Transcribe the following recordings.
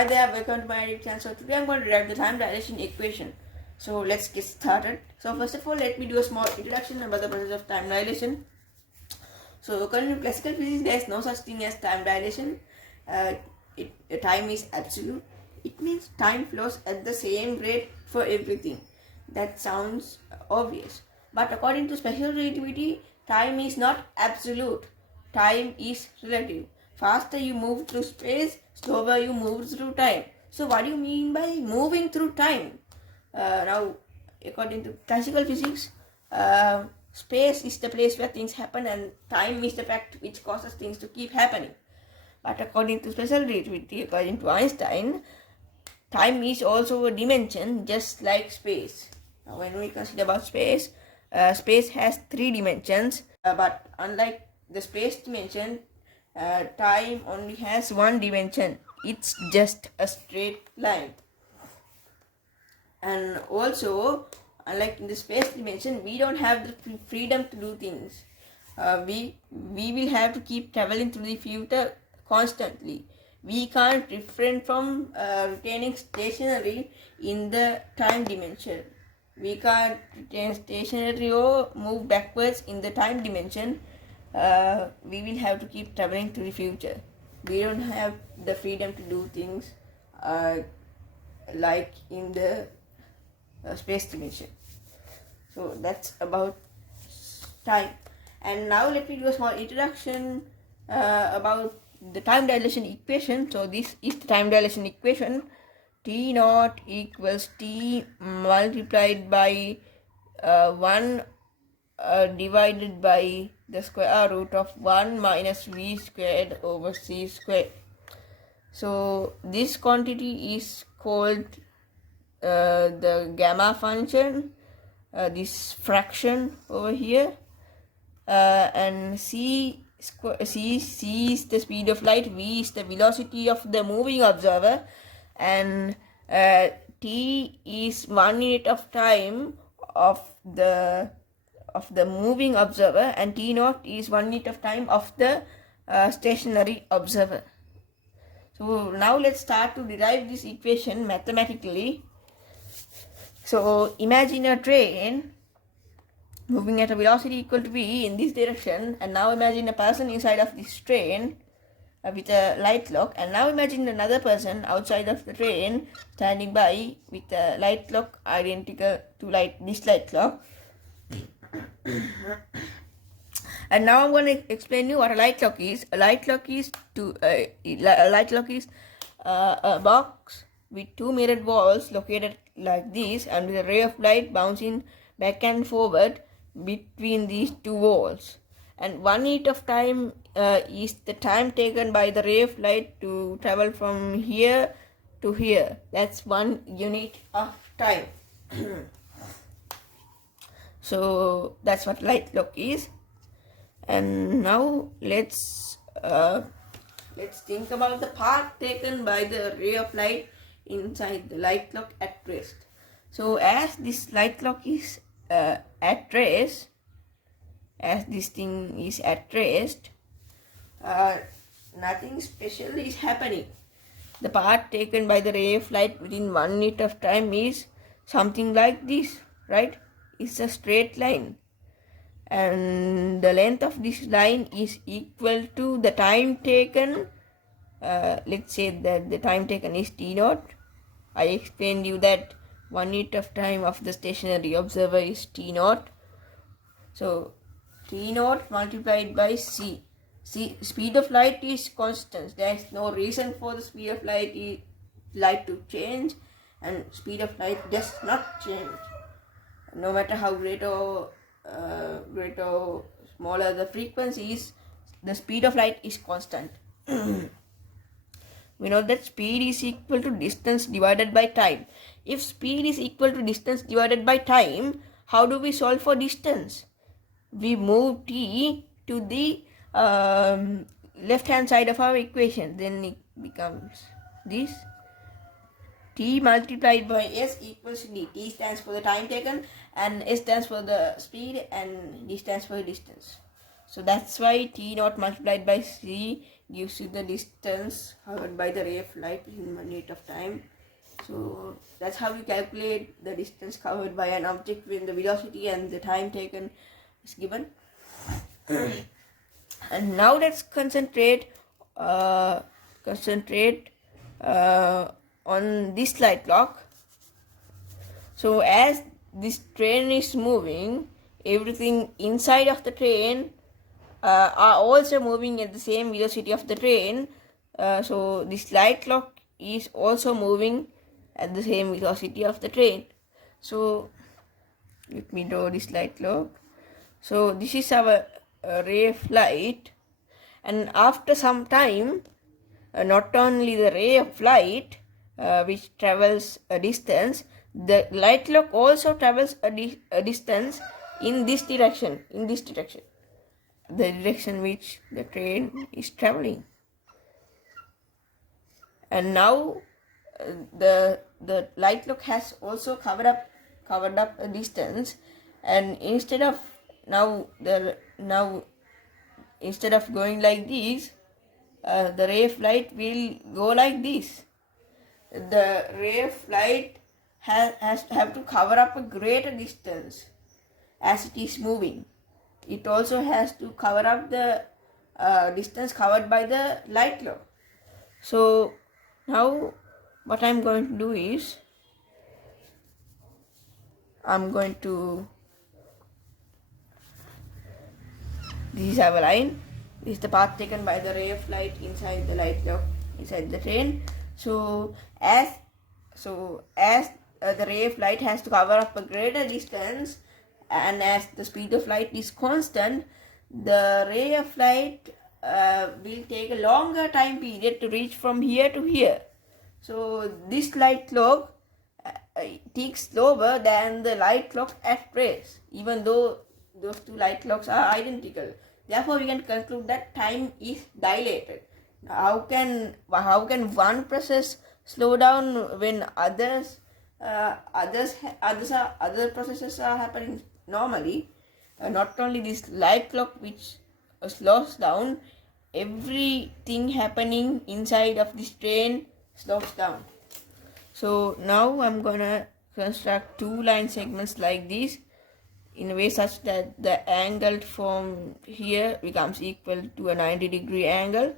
Hi there, welcome to my YouTube channel. So today I'm going to derive the time dilation equation. So let's get started. So first of all, let me do a small introduction about the process of time dilation. So according to classical physics, there is no such thing as time dilation. Time is absolute. It means time flows at the same rate for everything. That sounds obvious. But according to special relativity, time is not absolute. Time is relative. Faster you move through space, slower you move through time. So what do you mean by moving through time? Now, according to classical physics, space is the place where things happen and time is the fact which causes things to keep happening. But according to special relativity, according to Einstein, time is also a dimension just like space. Now, when we consider about space, space has 3 dimensions, but unlike the space dimension, time only has 1 dimension. It's just a straight line. And also, unlike in the space dimension, we don't have the freedom to do things. We will have to keep traveling through the future constantly. We can't refrain from retaining stationary in the time dimension. We can't retain stationary or move backwards in the time dimension. We will have to keep traveling to the future. We don't have the freedom to do things like in the space dimension. So that's about time. And now let me do a small introduction about the time dilation equation. So this is the time dilation equation. T naught equals T multiplied by 1 divided by the square root of 1 minus v squared over c squared. So this quantity is called the gamma function, this fraction over here, and c is the speed of light, v is the velocity of the moving observer, and t is 1 unit of time of the moving observer, and t naught is 1 unit of time of the stationary observer. So now let's start to derive this equation mathematically. So imagine a train moving at a velocity equal to v in this direction, and now imagine a person inside of this train with a light clock, and now imagine another person outside of the train standing by with a light clock identical to this light clock. And now I'm going to explain you what a light clock is. A light clock is a box with 2 mirrored walls located like this, and with a ray of light bouncing back and forward between these 2 walls. And 1 unit of time is the time taken by the ray of light to travel from here to here. That's 1 unit of time. So that's what light clock is. And now let's think about the path taken by the ray of light inside the light clock at rest. So as this light clock is at rest, as this thing is at rest, nothing special is happening. The path taken by the ray of light within 1 unit of time is something like this, right? It's a straight line, and the length of this line is equal to the time taken. Let's say that the time taken is t naught. I explained you that 1 unit of time of the stationary observer is t naught. So t naught multiplied by c. Speed of light is constant. There is no reason for the speed of light to change, and speed of light does not change. No matter how great or smaller the frequency is, the speed of light is constant. We know that speed is equal to distance divided by time. If speed is equal to distance divided by time, how do we solve for distance? We move t to the left hand side of our equation. Then it becomes this. T multiplied by s equals d. T stands for the time taken, and s stands for the speed, and d stands for the distance. So that's why t naught multiplied by c gives you the distance covered by the ray of light in 1 unit of time. So that's how you calculate the distance covered by an object when the velocity and the time taken is given. And now let's concentrate on this light clock. So as this train is moving, everything inside of the train are also moving at the same velocity of the train. So this light clock is also moving at the same velocity of the train. So let me draw this light clock. So this is our ray of light, and after some time, not only the ray of light which travels a distance, the light clock also travels a distance in this direction, the direction which the train is traveling. And now the light clock has also covered up a distance, and instead of going like this, the ray of light will go like this. The ray of light has to have to cover up a greater distance as it is moving. It also has to cover up the distance covered by the light clock. So now what I'm going to do is, this is our line. This is the path taken by the ray of light inside the light clock, inside the train. So as the ray of light has to cover up a greater distance, and as the speed of light is constant, the ray of light will take a longer time period to reach from here to here. So this light clock ticks slower than the light clock at trace, even though those two light clocks are identical. Therefore, we can conclude that time is dilated. How can one process slow down when other processes are happening normally? Not only this light clock which slows down, everything happening inside of this train slows down. So now I'm gonna construct two line segments like this in a way such that the angle from here becomes equal to a 90-degree angle.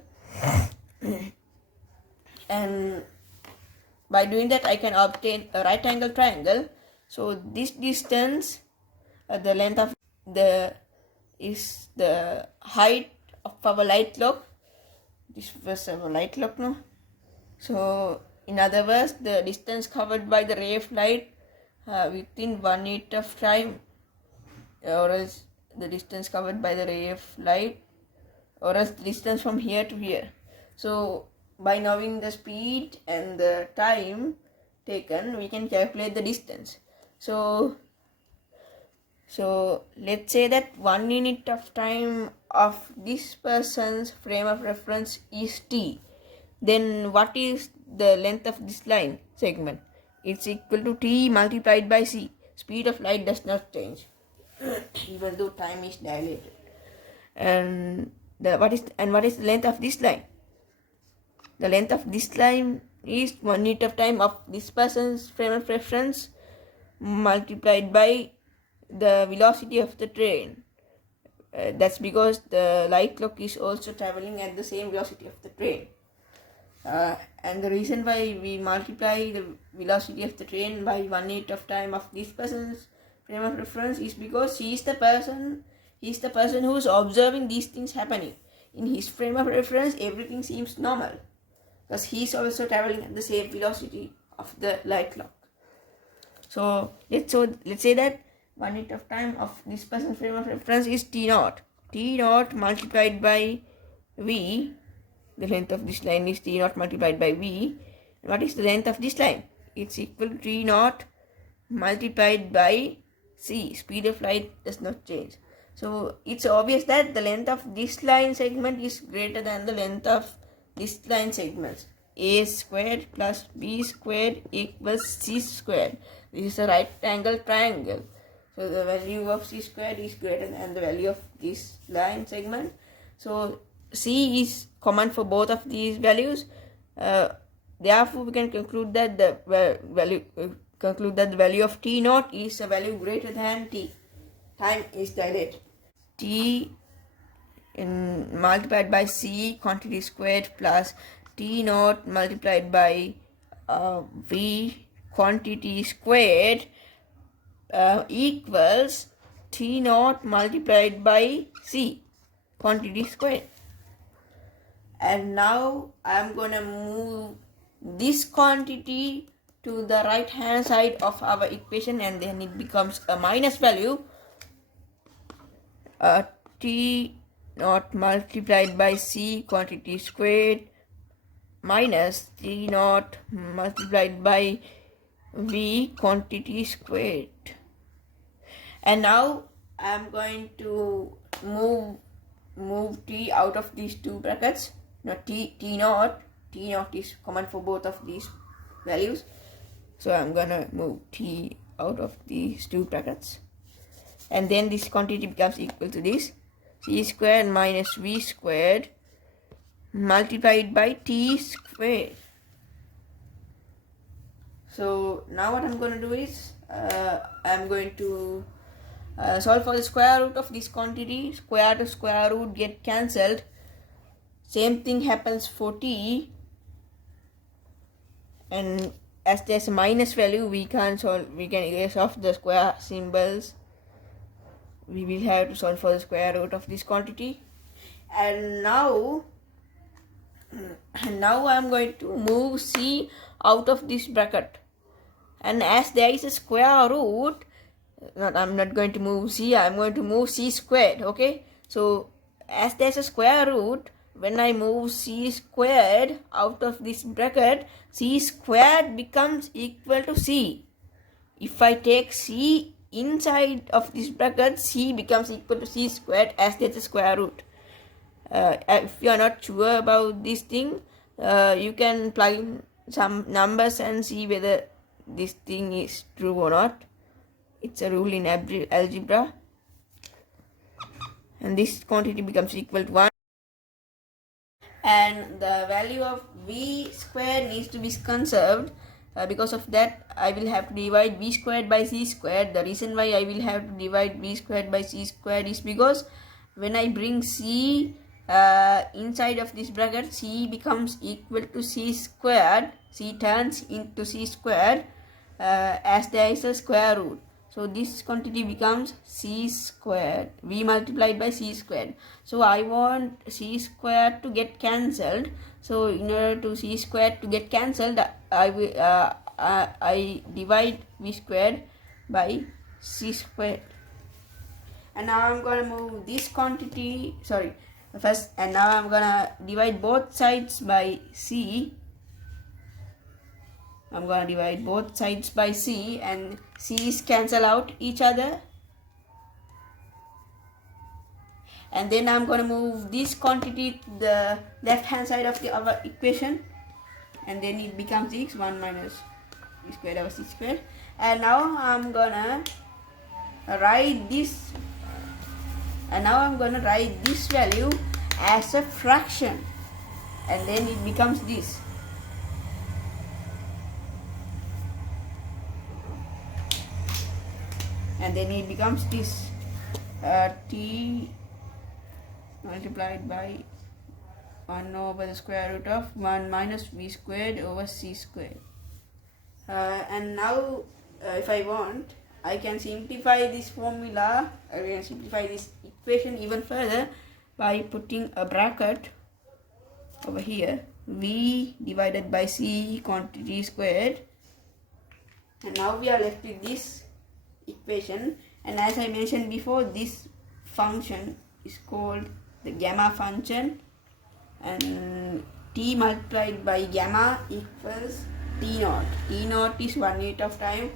And by doing that, I can obtain a right angle triangle. So this distance, the length of is the height of our light clock. This was our light clock now. So in other words, the distance covered by the ray of light within 1 unit of time, or else the distance covered by the ray of light, or else the distance from here to here. So by knowing the speed and the time taken, we can calculate the distance. So let's say that 1 unit of time of this person's frame of reference is t. Then what is the length of this line segment? It's equal to t multiplied by c. Speed of light does not change even though time is dilated. And what is the length of this line? The length of this line is 1 unit of time of this person's frame of reference multiplied by the velocity of the train. That's because the light clock is also traveling at the same velocity of the train. And the reason why we multiply the velocity of the train by 1 unit of time of this person's frame of reference is because he is the person who is observing these things happening. In his frame of reference, everything seems normal because he is also traveling at the same velocity of the light clock. So let's say that 1 unit of time of this person's frame of reference is t naught. T naught multiplied by v. The length of this line is t naught multiplied by v. And what is the length of this line? It's equal to t naught multiplied by c. Speed of light does not change. So it's obvious that the length of this line segment is greater than the length of this line segment. A squared plus b squared equals c squared. This is a right angle triangle. So the value of c squared is greater than the value of this line segment. So c is common for both of these values. Therefore, we can conclude that the value of t naught is a value greater than t. Time is dilated. T multiplied by c quantity squared plus t naught multiplied by v quantity squared equals t naught multiplied by c quantity squared. And now I am going to move this quantity to the right hand side of our equation, and then it becomes a minus value. T naught multiplied by c quantity squared minus t naught multiplied by v quantity squared. And now I am going to move t out of these two brackets. Now t naught is common for both of these values, so I'm gonna move t out of these two brackets, and then this quantity becomes equal to this c squared minus v squared multiplied by t squared. So now what I'm going to do is I'm going to solve for the square root of this quantity. Square to square root get cancelled. Same thing happens for t, and as there's a minus value, we can erase off the square symbols. We will have to solve for the square root of this quantity. And now I'm going to move c out of this bracket, and as there is a square root, I'm not going to move c, I'm going to move c squared. Okay, so as there's a square root, when I move c squared out of this bracket, c squared becomes equal to c. If I take c inside of this bracket, c becomes equal to c squared as there's a square root. If you are not sure about this thing, you can plug in some numbers and see whether this thing is true or not. It's a rule in algebra. And this quantity becomes equal to 1. And the value of v squared needs to be conserved. Because of that, I will have to divide v squared by c squared. The reason why I will have to divide v squared by c squared is because when I bring c inside of this bracket, c becomes equal to c squared. C turns into c squared as there is a square root. So this quantity becomes c squared, v multiplied by c squared. So I want c squared to get cancelled. So in order to c squared to get cancelled, I divide v squared by c squared. And now I'm going to move this quantity, and now I'm going to divide both sides by c. I'm going to divide both sides by c, and c's cancel out each other. And then I'm going to move this quantity to the left hand side of our equation, and then it becomes x 1 minus v squared over c squared. And now I'm going to write this, value as a fraction, and then it becomes this. And then it becomes this t multiplied by 1 over the square root of 1 minus v squared over c squared. And now if I want, I can simplify this formula, I can simplify this equation even further by putting a bracket over here, v divided by c quantity squared. And now we are left with this equation, and as I mentioned before, this function is called the gamma function, and t multiplied by gamma equals t naught. T naught is 1/8 of time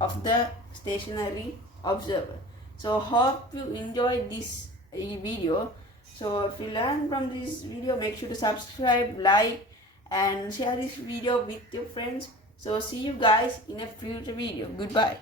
of the stationary observer. So hope you enjoyed this video. So if you learn from this video, make sure to subscribe, like and share this video with your friends. So see you guys in a future video. Goodbye.